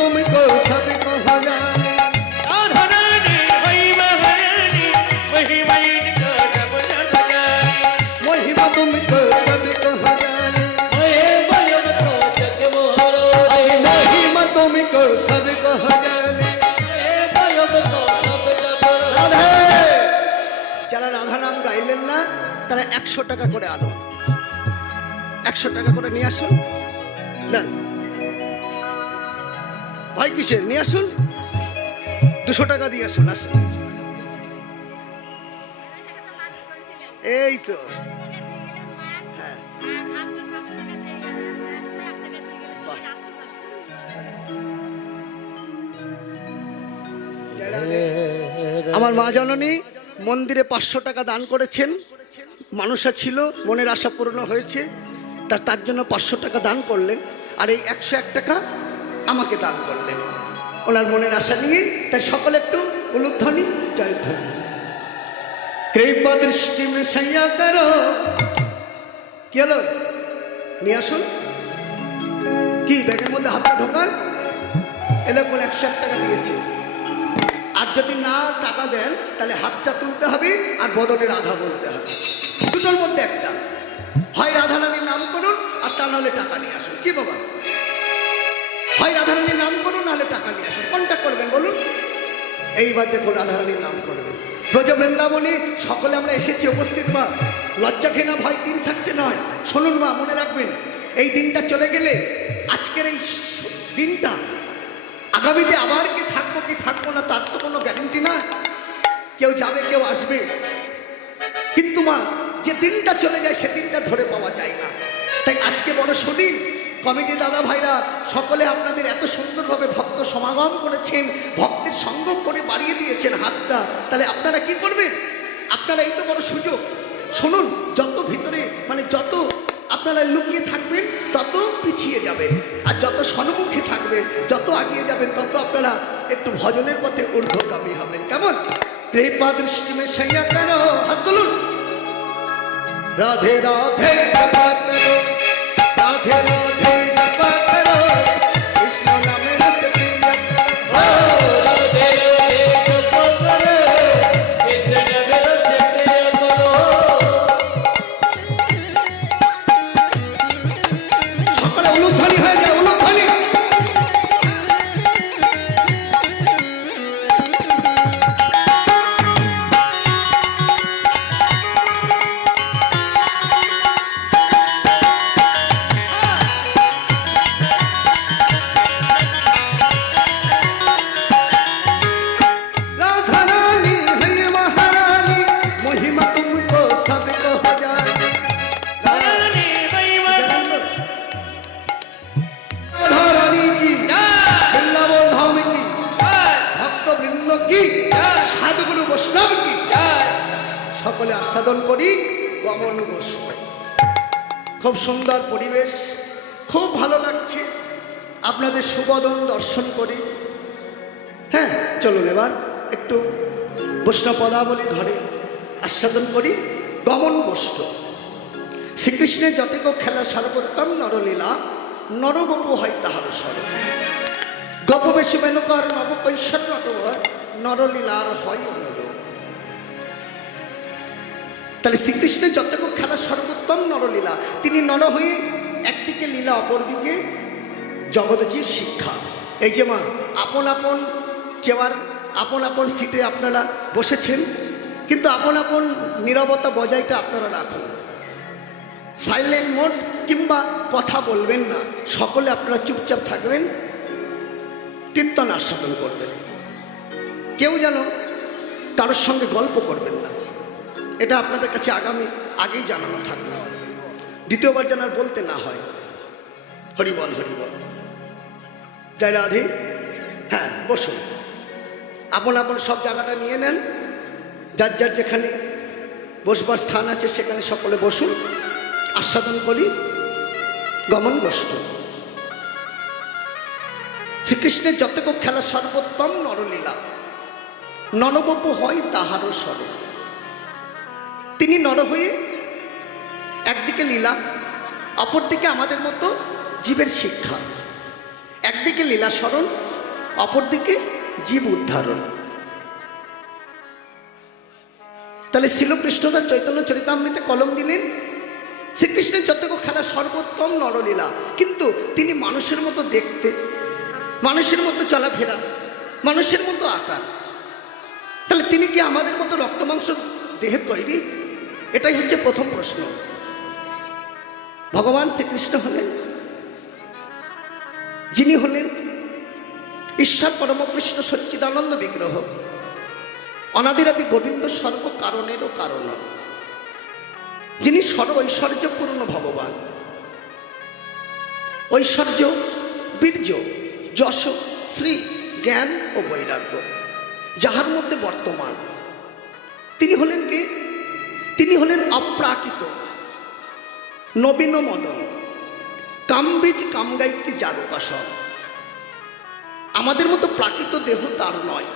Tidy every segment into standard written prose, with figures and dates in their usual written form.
तुमको सबको जाने, राधा रानी वही महारानी महिमा इनका सब जग जाने। महिमा तुमको सबको जाने, महिमा तुमको सबको जाने। রাধে। যারা রাধা নাম গাইলেন না তারা 100 টাকা করে আনো, 100 টাকা করে নিয়ে আসুন। দেন ভাই, কিসের নিয়ে আসুন, 200 টাকা দিয়ে আসুন। আসুন, এই তো হ্যাঁ। আমার মা জননী মন্দিরে 500 টাকা দান করেছেন। মানুষা ছিল, মনের আশা পূর্ণ হয়েছে, তার জন্য 500 টাকা দান করলেন। আর এই 101 টাকা আমাকে দান করলেন ওনার মনের আশা নিয়ে। তাই সকলে একটু উলুধ্বনি, জয়ধ্বনি। কৃপা দৃষ্টি মে সৈয়া করো। কি হলো, নিয়ে আসুন। কি ব্যাগের মধ্যে হাতটা ঢোকান। এলে কোন 101 টাকা দিয়েছে। আর যদি না টাকা দেন তাহলে হাতটা তুলতে হবে আর বদলে রাধা বলতে হবে। দুটোর মধ্যে একটা, হয় রাধা রানীর নাম করুন আর তা নাহলে টাকা নিয়ে আসুন। কি বাবা, হয় রাধা রানীর নাম করুন নাহলে টাকা নিয়ে আসুন। কোনটা করবেন বলুন? এইবার দেখুন, রাধা রানীর নাম করবেন। ব্রজ বৃন্দাবনে সকলে আমরা এসেছি উপস্থিত। মা লজ্জা ঘৃণা ভয় দিন থাকতে নয়। শুনুন মা, মনে রাখবেন, এই দিনটা চলে গেলে, আজকের এই দিনটা আগামীতে আবার কি থাকবো না তার তো কোনো গ্যারান্টি না। কেউ যাবে, কেউ আসবে, কিন্তু মা যে দিনটা চলে যায় সে দিনটা ধরে পাওয়া যায় না। তাই আজকে বড় সুদিন। কমিটি দাদা ভাইরা সকলে আপনাদের এত সুন্দরভাবে ভক্ত সমাগম করেছেন, ভক্তের সঙ্গ করে বাড়িয়ে দিয়েছেন হাতটা। তাহলে আপনারা কি করবেন? আপনারা এই তো বড় সুযোগ। শুনুন, যত ভিতরে যত আপনারা লুকিয়ে থাকবেন তত পিছিয়ে যাবেন, আর যত সম্মুখে থাকবেন, যত আগিয়ে যাবেন, তত আপনারা একটু ভজনের পথে ঊর্ধ্বগামী হবেন। কেমন? কৃপা দৃষ্টি মে সৈয়া করো, হাত তুলুন। রাধে রাধে জপা করো, রাধে রাধে জপা করো, কৃষ্ণ নামে রস প্রিয়া করো। রাধে রাধে জপা করো, কৃষ্ণ নামে রস প্রিয়া করো। সকলে উলুধ্বনি হয়ে যায়, উলুধ্বনি। राधा रानी है महारानी, महिमा तुमको सबको जाने। রানী वही महारानी राधा रानी की, जय। वृंदावन धाम की, जय ভক্ত বৃন্দ কি, সাধুগুরু বৈষ্ণব কি, जय। সকলে আস্বাদন করি গমন গোষ্ঠ। খুব সুন্দর পরিবেশ, খুব ভালো লাগছে আপনাদের সুবদন দর্শন করি। হ্যাঁ, চলুন এবার একটু বৈষ্ণব পদাবলী ধরে আস্বাদন করি গমন গোষ্ঠ। শ্রীকৃষ্ণের যতক খেলা সর্বোত্তম নরলীলা, নরগোপ হয় তাহার স্বরূপ। গপবেশু মেনকার নবকৈশোর নটবর, নরলীলার হয় অনুরূপ। তাহলে শ্রীকৃষ্ণের যতক খেলা সর্বোত্তম নরলীলা, তিনি নর হয়ে একদিকে লীলা, অপরদিকে জগৎজীব শিক্ষা। এই যে মা, আপন আপন চেয়ার, আপন আপন সিটে আপনারা বসেছেন, কিন্তু আপন আপন নীরবতা বজায়টা আপনারা রাখুন। সাইলেন্ট মোড কিংবা কথা বলবেন না, সকলে আপনারা চুপচাপ থাকবেন, কীর্তন আস্বাদন করবেন। কেউ যেন কারোর সঙ্গে গল্প করবেন না, এটা আপনাদের কাছে আগেই জানানো থাকবে, দ্বিতীয়বার যেন আর বলতে না হয়। হরিবল হরিবল, জয় রাধে। হ্যাঁ, বসুন, আপন আপন সব জায়গাটা নিয়ে নেন, যার যার যেখানে বসবার স্থান আছে সেখানে সকলে বসুন, আস্বাদন করি গমন গোষ্ঠ। শ্রীকৃষ্ণের যতক খেলা সর্বোত্তম নরলীলা, নরবপ হয় তাহারও স্বরূপ। তিনি নর হয়ে একদিকে লীলা, অপরদিকে আমাদের মতো জীবের শিক্ষা। একদিকে লীলা স্মরণ, অপরদিকে জীব উদ্ধারণ। তাহলে ছিল কৃষ্ণদাস চৈতন্য চরিতামৃতে কলম দিলেন শ্রীকৃষ্ণের যতটুকু খেলা সর্বোত্তম নরলীলা, কিন্তু তিনি মানুষের মতো দেখতে, মানুষের মতো চলাফেরা, মানুষের মতো আকার। তাহলে তিনি কি আমাদের মতো রক্ত মাংস দেহে তৈরি? এটাই হচ্ছে প্রথম প্রশ্ন। ভগবান শ্রীকৃষ্ণ হলেন যিনি হলেন ঈশ্বর পরমকৃষ্ণ সচ্চিদানন্দ বিগ্রহ, অনাদিরাদি গোবিন্দ সর্বকারণেরও কারণ, যিনি সর্ব ঐশ্বর্যপূর্ণ ভগবান। ঐশ্বর্য, বীর্য, যশ, শ্রী, জ্ঞান ও বৈরাগ্য যাহার মধ্যে বর্তমান, তিনি হলেন কে? তিনি হলেন অপ্রাকৃত, নবীন মদন, কামবীজ কামগায়িত্রী যার উপাসক। আমাদের মতো প্রাকৃত দেহ তার নয়,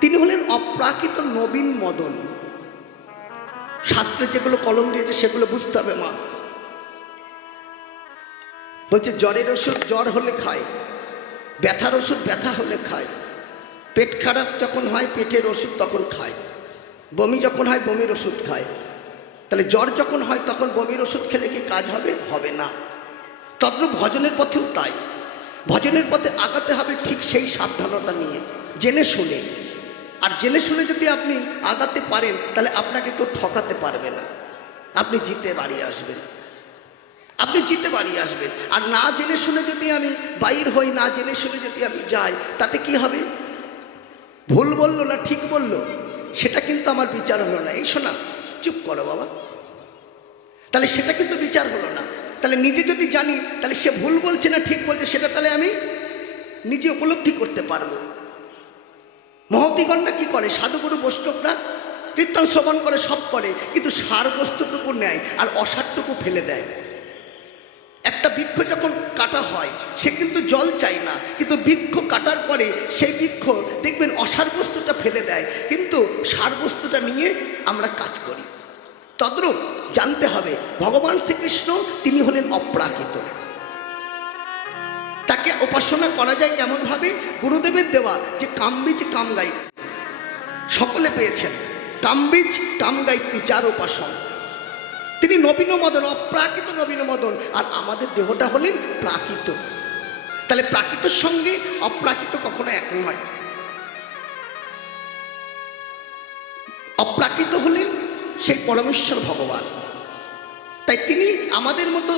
তিনি হলেন অপ্রাকৃত নবীন মদন। শাস্ত্রে যেগুলো কলম দিয়েছে সেগুলো বুঝতে হবে। মা বলছে জ্বরের ওষুধ জ্বর হলে খায়, ব্যথার ওষুধ ব্যথা হলে খায়, পেট খারাপ যখন হয় পেটের ওষুধ তখন খায়, বমি যখন হয় বমির ওষুধ খায়। তাহলে জ্বর যখন হয় তখন বমির ওষুধ খেলে কি কাজ হবে? হবে না। তদ্রূপ ভজনের পথেও তাই। ভজনের পথে আগাতে হবে ঠিক সেই সাবধানতা নিয়ে, জেনে শুনে। আর জেনে শুনে যদি আপনি আগাতে পারেন তাহলে আপনাকে কেউ ঠকাতে পারবে না, আপনি জিতে বাড়ি আসবেন, আপনি জিতে বাড়ি আসবেন। আর না জেনে শুনে যদি আমি বাইর হই, না জেনে শুনে যদি আমি যাই, তাতে কি হবে? ভুল বললো না ঠিক বললো সেটা কিন্তু আমার বিচার হলো না। এই শোনা, চুপ করো বাবা, তাহলে সেটা কিন্তু বিচার হলো না। তাহলে নিজে যদি জানি তাহলে সে ভুল বলছে না ঠিক বলছে সেটা তাহলে আমি নিজে উপলব্ধি করতে পারবো। মহতিগণরা কি করে? সাধুগুরু বৈষ্ণবরা কীর্তন শ্রবণ করে, সব করে, কিন্তু সার বস্তুটুকু নেয় আর অসারটুকু ফেলে দেয়। একটা বৃক্ষ যখন কাটা হয় সে কিন্তু জল চায় না, কিন্তু বৃক্ষ কাটার পরে সেই বৃক্ষ দেখবেন অসার বস্তুটা ফেলে দেয়, কিন্তু সার বস্তুটা নিয়ে আমরা কাজ করি। তদ্রূপ জানতে হবে ভগবান শ্রীকৃষ্ণ তিনি হলেন অপ্রাকৃত। তাকে উপাসনা করা যায় কেমন ভাবে? গুরুদেবের দেওয়া যে কামবীজ কামগায়িত্রী সকলে পেয়েছেন, কামবীজ কামগায়িত্রী যার উপাসন, তিনি নবীন মদন, অপ্রাকৃত নবীন মদন। আর আমাদের দেহটা হলেন প্রাকৃত। তাহলে প্রাকৃতর সঙ্গে অপ্রাকৃত কখনো এক নয়। অপ্রাকৃত হলেন সেই পরমেশ্বর ভগবান। তাই তিনি আমাদের মতো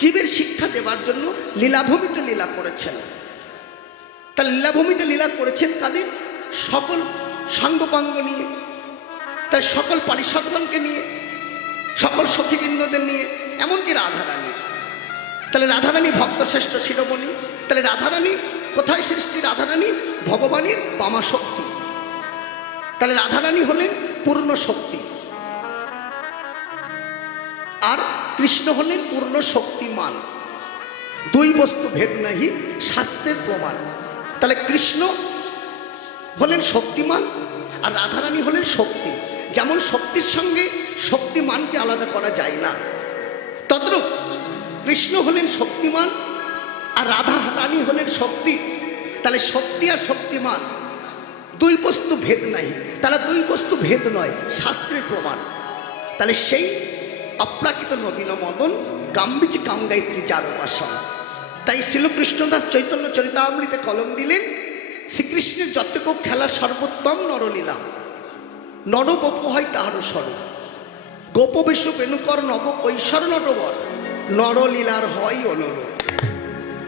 জীবের শিক্ষা দেবার জন্য লীলাভূমিতে লীলা করেছেন। তা লীলাভূমিতে লীলা করেছেন কাদের? সকল সাঙ্গপাঙ্গ নিয়ে, তার সকল পারিষদগণকে নিয়ে, সকল সখীবৃন্দদের নিয়ে, এমনকি রাধারানী। তাহলে রাধারানী ভক্তশ্রেষ্ঠ শিরোমণি। তাহলে রাধারানী কোথায় সৃষ্টি? রাধারানী ভগবানের বামা শক্তি। তাহলে রাধারানী হলেন পূর্ণ শক্তি, আর কৃষ্ণ হলেন পূর্ণ শক্তিমান। দুই বস্তু ভেদ নাহি, শাস্ত্রের প্রমাণ। তাহলে কৃষ্ণ হলেন শক্তিমান আর রাধারানী হলেন শক্তি। যেমন শক্তির সঙ্গে শক্তিমানকে আলাদা করা যায় না, তদ্রূপ কৃষ্ণ হলেন শক্তিমান আর রাধা রানী হলেন শক্তি। তাহলে শক্তি আর শক্তিমান দুই বস্তু ভেদ নাই, তারা দুই বস্তু ভেদ নয়, শাস্ত্রের প্রমাণ। তাহলে সেই অপ্রাকৃত নবীন মদন কামবীজ কামগায়িত্রী যার উপাসন। তাই শ্রীকৃষ্ণদাস চৈতন্য চরিতামৃতে কলম দিলেন শ্রীকৃষ্ণের যতটুকু খেলা সর্বোত্তম নরলীলা, নরগোপ হয় তাহারও স্বরূপ। গোপবেশ বেণুকর নব কৈশোর নটবর, নরলীলার হয় অনুরূপ।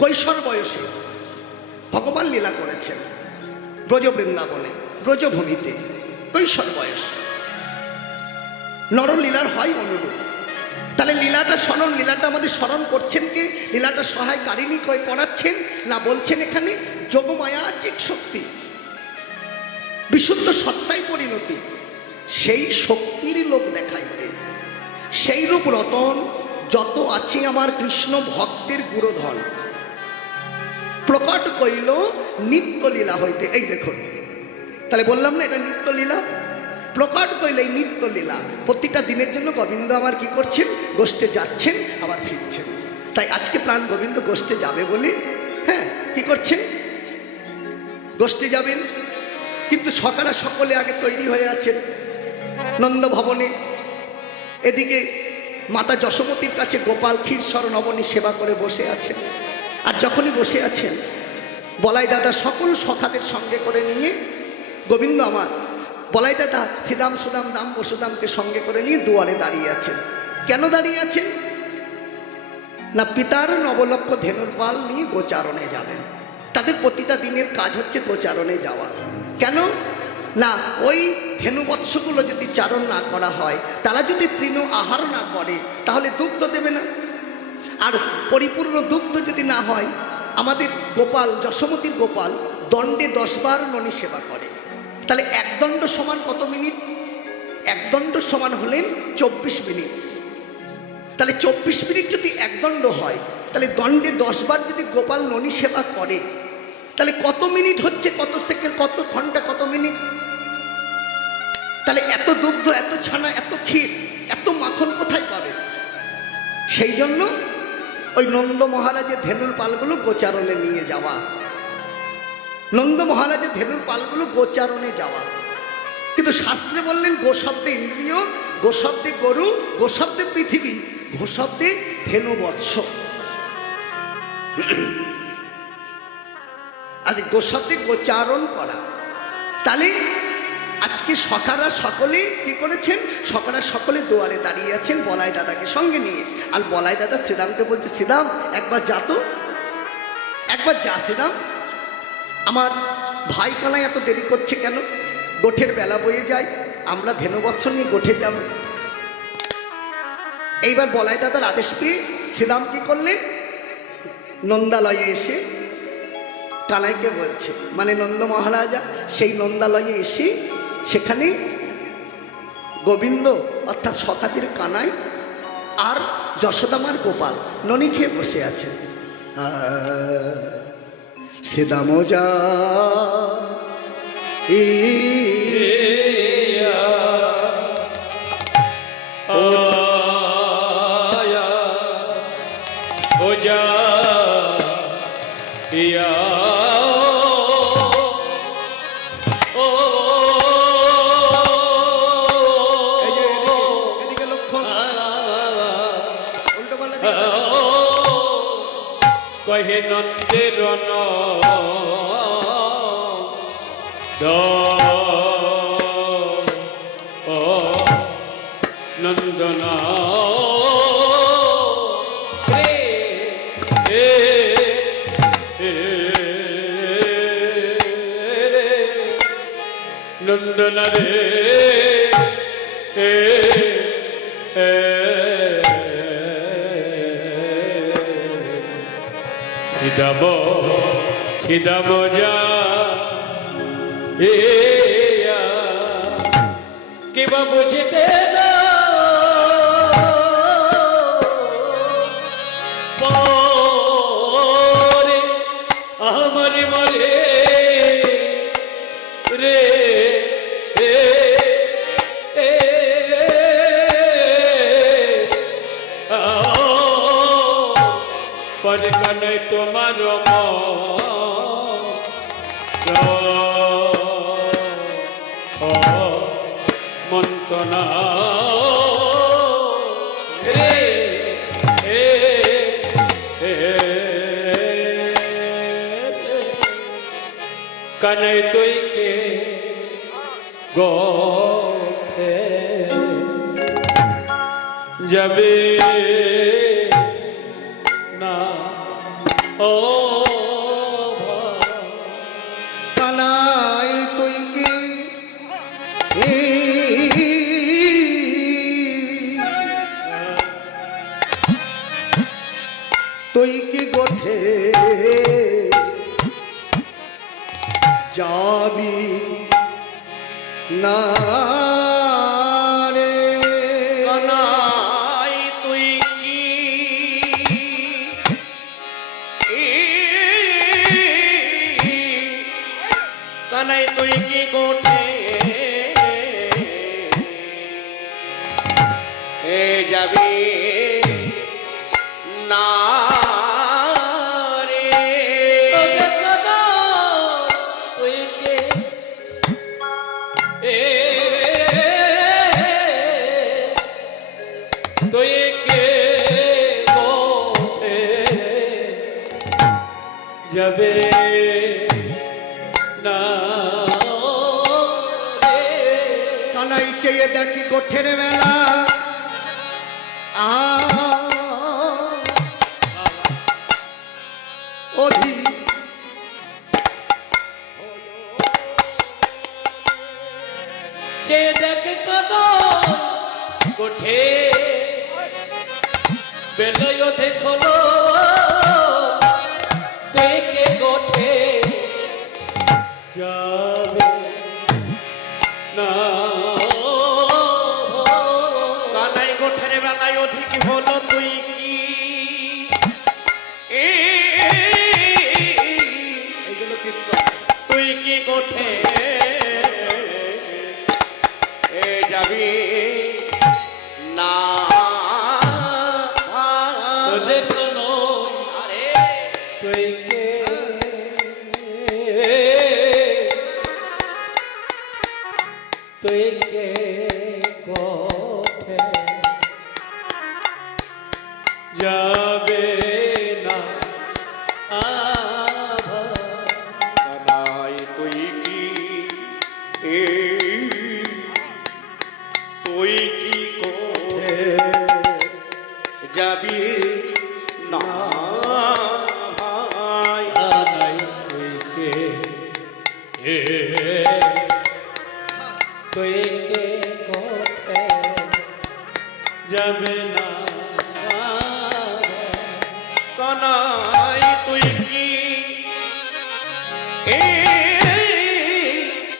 কৈশোর বয়সে ভগবান লীলা করেছেন ব্রজ বৃন্দাবনে, ব্রজভূমিতে, কৈশোর বয়স, নরলীলার হয় অনুরূপ। তাহলে লীলাটা স্মরণ, লীলাটা আমাদের স্মরণ করছেন কে? লীলাটা সহায়কারিণী কই করাচ্ছেন না? বলছেন এখানে যোগমায়াচিক শক্তি, বিশুদ্ধ সত্তায় পরিণতি, সেই শক্তির লোক দেখাইতে। সেই রূপ রতন যত আছে আমার কৃষ্ণ ভক্তের গুরুধন, প্রকট কইল নিত্য লীলা হইতে। এই দেখুন, তাহলে বললাম না এটা নিত্য লীলা। প্রকট কইলে এই নিত্য লীলা প্রতিটা দিনের জন্য গোবিন্দ আমার কি করছেন? গোষ্ঠে যাচ্ছেন আবার ফিরছেন। তাই আজকে প্রাণ গোবিন্দ গোষ্ঠে যাবে বলে কি করছেন? গোষ্ঠী যাবেন, কিন্তু সকালে সকলে আগে তৈরি হয়ে আছেন নন্দ ভবনে। এদিকে মাতা যশোমতীর কাছে গোপাল ক্ষীরসর নবনী সেবা করে বসে আছেন। আর যখনই বসে আছেন, বলাই দাদা সকল সখাদের সঙ্গে করে নিয়ে, গোবিন্দ আমার বলাই দাদা শ্রীদাম সুদাম দাম বসুদামকে সঙ্গে করে নিয়ে দুয়ারে দাঁড়িয়ে আছেন। কেন দাঁড়িয়ে আছেন? না পিতার নবলক্ষ ধেনুর পাল নিয়ে গোচারণে যাবেন। তাদের প্রতিটা দিনের কাজ হচ্ছে গোচারণে যাওয়া। কেন না, ওই ধেনুবৎসগুলো যদি চারণ না করা হয়, তারা যদি তৃণ আহার না করে, তাহলে দুগ্ধ দেবে না। আর পরিপূর্ণ দুগ্ধ যদি না হয়, আমাদের গোপাল যশোমতীর গোপাল দণ্ডে 10 বার ননী সেবা করে। তাহলে এক দণ্ড সমান কত মিনিট? এক দণ্ড সমান হলেন 24 মিনিট। তাহলে 24 মিনিট যদি এক দণ্ড হয়, তাহলে দণ্ডে 10 বার যদি গোপাল ননী সেবা করে, তাহলে কত মিনিট হচ্ছে, কত সেকেন্ড, কত ঘন্টা, কত মিনিট? তাহলে এত দুগ্ধ, এত ছানা, এত ক্ষীর, এত মাখন কোথায় পাবে? সেই জন্য ওই নন্দ মহারাজের ধেনুর পালগুলো গোচারণে নিয়ে যাওয়া, নন্দ মহারাজের ধেনুর পালগুলো গোচারণে যাওয়া। কিন্তু শাস্ত্রে বললেন গো শব্দে ইন্দ্রিয়, গো শব্দে গরু, গো শব্দে পৃথিবী, গো শব্দে ধেনু বৎস। আজ গো শব্দে গোচারণ করা। তাহলে আজকে সখারা সকলে কি করেছেন? সখারা সকলে দুয়ারে দাঁড়িয়ে আছেন বলাই দাদাকে সঙ্গে নিয়ে। আর বলাই দাদা শ্রীরামকে বলছে, শ্রীরাম একবার যা তো, একবার যা শ্রীরাম, আমার ভাই কানাই এত দেরি করছে কেন? গোঠের বেলা বয়ে যায়, আমরা ধেনুবৎস নিয়ে গোঠে যাব। এইবার বলাই দাদার আদেশ পেয়ে শ্রীরাম কি করলেন? নন্দালয়ে এসে কানাইকে বলছে, মানে নন্দ মহারাজা সেই নন্দালয়ে এসে সেখানে গোবিন্দ অর্থাৎ সখাতির কানাই আর যশোদামার গোপাল ননী খেয়ে বসে আছেন। শ্রীদামোজা কহে নন্দের নন্দনা নন্দনা রে সিদাব সিদাব যা কেবা বুঝতে না পরে আমার মরে রে पर कने तुम्हार मंतना रे कने तुई के गो जबे কানাই তুই কি তুই কি গোঠে যাবি না রে? কানাই তুই কি কানাই তুই কি গোঠে যাবি না রে? তুই যাবে না রে। কানাই চেয়ে দেখি গোঠের মেলা অধি যে দেখে কত কোঠে বেলয় দেখলো দেখে গোঠে যাবে না। কানাই গোঠের বেলায় অধিক হলো তুই কি এইগুলো কীর্তন। তুই কি গোঠে যাবি না দেখলো আরে তুই কে তুই কে গোঠে যাবে না কানাই তুই কি তুই কি গোঠে যাবি না কানাই তুই কে তুই কে গোঠে যাবে না কানাই তুই কি